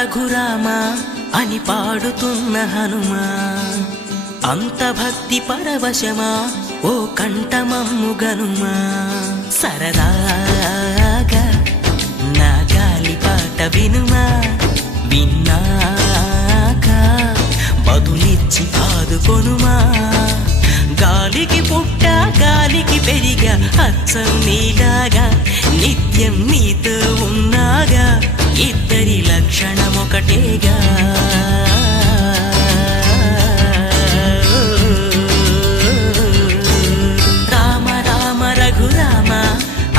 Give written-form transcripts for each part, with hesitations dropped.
రఘురామ అని పాడుతున్న హనుమా, అంత భక్తి పరవశమా ఓ కంఠమమ్ము గనుమా. సరదాగా నా గాలి పాట వినుమా, విన్నాక బదులిచ్చి ఆదుకొనుమా. గాలికి పుట్ట గాలికి పెరిగా అచ్చం నీలాగా, నిత్యం నీతో ఉన్నాగా, ఇద్దరి లక్షణం ఒకటేగా. రామ రామ రఘురామ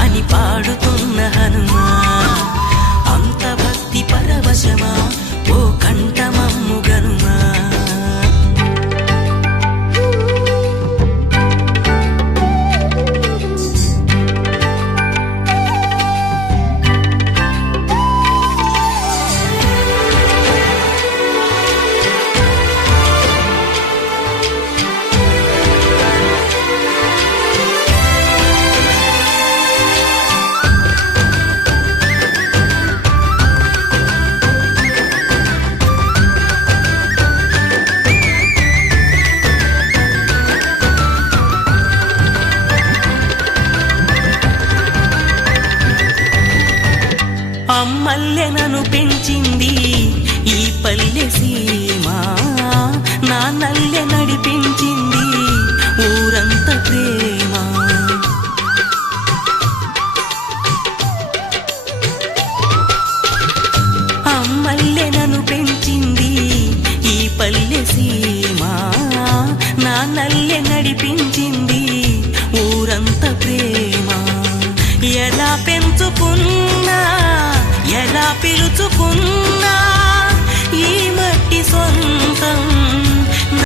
అని పాడుతున్న హనుమా, అంత భక్తి పరవశమా ఓ కంఠమమ్ము గనుమా. అమ్మల్లె నన్ను పెంచింది ఈ పల్లె సీమ, నాన్నల్లె నడిపించింది ఊరంత ప్రేమ. అమ్మల్లె నన్ను పెంచింది ఈ పల్లె సీమ, నాన్నల్లె నడిపించింది ఊరంత ప్రేమ. ఎలా పెంచుకున్నా ఎలా పిలుచుకున్నా